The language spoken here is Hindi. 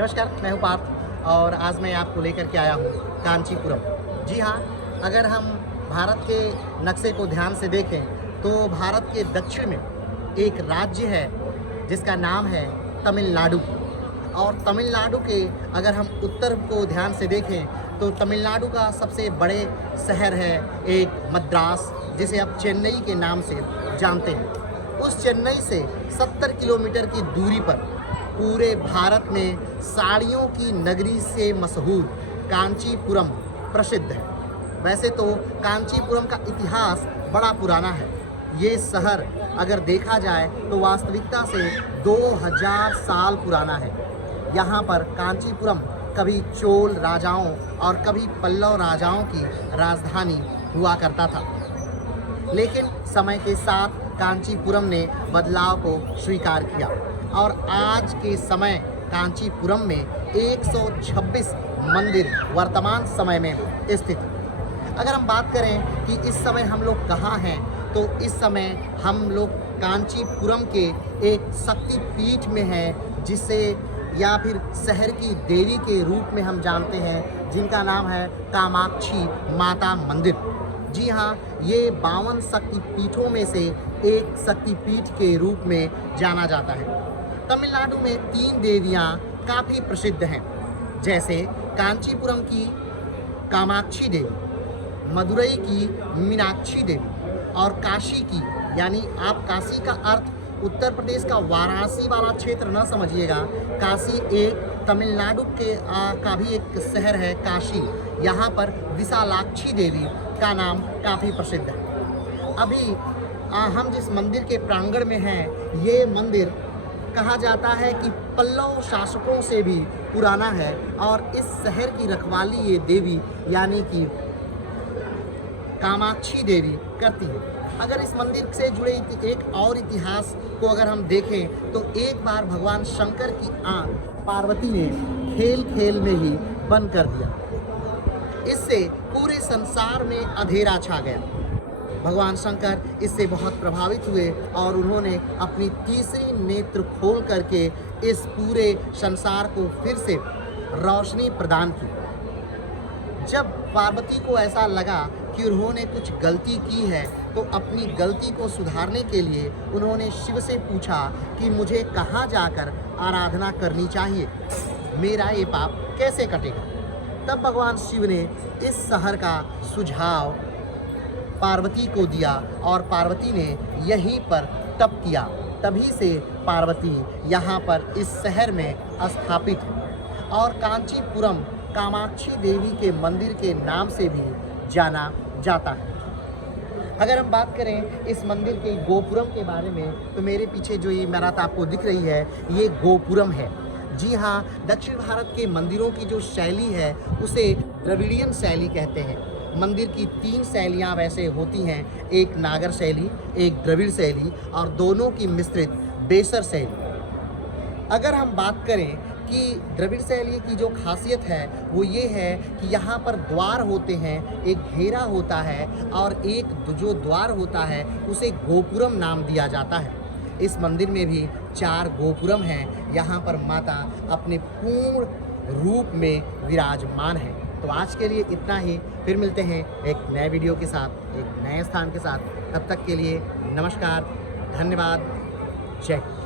नमस्कार, मैं हूँ पार्थ और आज मैं आपको लेकर के आया हूँ कांचीपुरम। जी हाँ, अगर हम भारत के नक्शे को ध्यान से देखें तो भारत के दक्षिण में एक राज्य है जिसका नाम है तमिलनाडु। और तमिलनाडु के अगर हम उत्तर को ध्यान से देखें तो तमिलनाडु का सबसे बड़े शहर है एक मद्रास, जिसे आप चेन्नई के नाम से जानते हैं। उस चेन्नई से 70 किलोमीटर की दूरी पर पूरे भारत में साड़ियों की नगरी से मशहूर कांचीपुरम प्रसिद्ध है। वैसे तो कांचीपुरम का इतिहास बड़ा पुराना है। ये शहर अगर देखा जाए तो वास्तविकता से 2000 साल पुराना है। यहाँ पर कांचीपुरम कभी चोल राजाओं और कभी पल्लव राजाओं की राजधानी हुआ करता था, लेकिन समय के साथ कांचीपुरम ने बदलाव को स्वीकार किया और आज के समय कांचीपुरम में 126 मंदिर वर्तमान समय में स्थित हैं। अगर हम बात करें कि इस समय हम लोग कहाँ हैं, तो इस समय हम लोग कांचीपुरम के एक शक्तिपीठ में हैं, जिसे या फिर शहर की देवी के रूप में हम जानते हैं, जिनका नाम है कामाक्षी माता मंदिर। जी हाँ, ये 52 शक्तिपीठों में से एक शक्तिपीठ के रूप में जाना जाता है। तमिलनाडु में 3 देवियाँ काफ़ी प्रसिद्ध हैं, जैसे कांचीपुरम की कामाक्षी देवी, मदुरई की मीनाक्षी देवी और काशी की, यानी आप काशी का अर्थ उत्तर प्रदेश का वाराणसी वाला क्षेत्र न समझिएगा। काशी एक तमिलनाडु के का भी एक शहर है काशी। यहाँ पर विशालाक्षी देवी का नाम काफ़ी प्रसिद्ध है। अभी हम जिस मंदिर के प्रांगण में हैं, ये मंदिर कहा जाता है कि पल्लव शासकों से भी पुराना है और इस शहर की रखवाली ये देवी यानी कि कामाक्षी देवी करती है। अगर इस मंदिर से जुड़े एक और इतिहास को अगर हम देखें तो एक बार भगवान शंकर की आंख पार्वती ने खेल खेल में ही बंद कर दिया। इससे पूरे संसार में अंधेरा छा गया। भगवान शंकर इससे बहुत प्रभावित हुए और उन्होंने अपनी तीसरी नेत्र खोल करके इस पूरे संसार को फिर से रोशनी प्रदान की। जब पार्वती को ऐसा लगा कि उन्होंने कुछ गलती की है, तो अपनी गलती को सुधारने के लिए उन्होंने शिव से पूछा कि मुझे कहाँ जाकर आराधना करनी चाहिए, मेरा ये पाप कैसे कटेगा। तब भगवान शिव ने इस शहर का सुझाव पार्वती को दिया और पार्वती ने यहीं पर तप किया। तभी से पार्वती यहाँ पर इस शहर में स्थापित है और कांचीपुरम कामाक्षी देवी के मंदिर के नाम से भी जाना जाता है। अगर हम बात करें इस मंदिर के गोपुरम के बारे में, तो मेरे पीछे जो ये इमारत आपको दिख रही है, ये गोपुरम है। जी हाँ, दक्षिण भारत के मंदिरों की जो शैली है उसे द्रविड़ियन शैली कहते हैं। मंदिर की 3 शैलियाँ वैसे होती हैं, एक नागर शैली, एक द्रविड़ शैली और दोनों की मिश्रित बेसर शैली। अगर हम बात करें कि द्रविड़ शैली की जो खासियत है वो ये है कि यहाँ पर द्वार होते हैं, एक घेरा होता है और एक जो द्वार होता है उसे गोपुरम नाम दिया जाता है। इस मंदिर में भी 4 गोपुरम हैं। यहाँ पर माता अपने पूर्ण रूप में विराजमान है। तो आज के लिए इतना ही, फिर मिलते हैं एक नए वीडियो के साथ, एक नए स्थान के साथ। तब तक के लिए नमस्कार, धन्यवाद, जय हिंद।